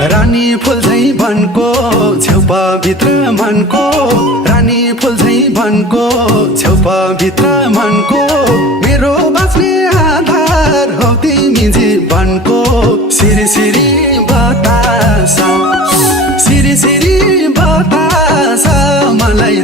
रानी फुल झैं बनको छेउपा भित्र मनको रानी फुल झैं बनको छेउपा भित्र मनको मेरो बाँच्ने आधार हौ तिमी जीवनको सिरी सिरी बतासा सिरी सिरी बतासा मलाई